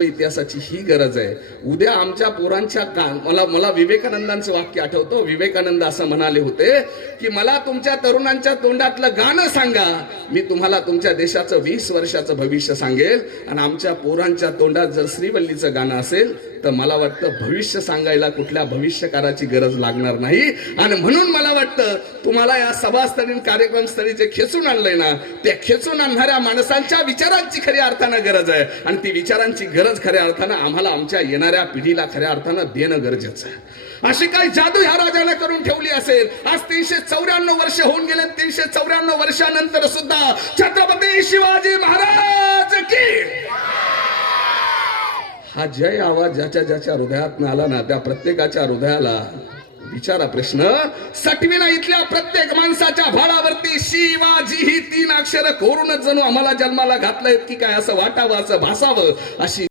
इतिहासाची ही गरज आहे. उद्या आमच्या पोरांच्या मला विवेकानंदांचं वाक्य आठवतं. विवेकानंद असं म्हणाले होते की मला तुमच्या तरुणांच्या तोंडातलं गाणं सांगा, मी तुम्हाला तुमच्या देशाचं 20 वर्षाचं भविष्य सांगेल. आणि आमच्या पोरांच्या तोंडात जर श्रीवल्लीचं गाणं असेल तर मला वाटतं भविष्य सांगायला कुठल्या भविष्यकाराची गरज लागणार नाही. आणि म्हणून मला वाटतं तुम्हाला या सभास्थळी कार्यक्रमस्थळी जे खेचून आणलंय ना, त्या खेचून आणणाऱ्या माणसांच्या विचारांची खऱ्या अर्थानं गरज आहे. आणि ती विचारांची गरज खऱ्या अर्थानं आम्हाला आमच्या येणाऱ्या पिढीला खऱ्या अर्थानं देणं गरजेचं आहे. अशी काही जादू ह्या राजाने करून ठेवली असेल. आज 394 वर्ष होऊन गेले. 394 वर्षानंतर सुद्धा छत्रपती शिवाजी महाराज की हा जय आवाज ज्याच्या ज्याच्या हृदयात आला ना, त्या प्रत्येकाच्या हृदयाला विचारा प्रश्न. सटविना इथल्या प्रत्येक माणसाच्या भाळावरती शिवाजी ही 3 अक्षर कोरूनच जणू आम्हाला जन्माला घातलंय की काय, असं वाटावं, असं भासावं, अशी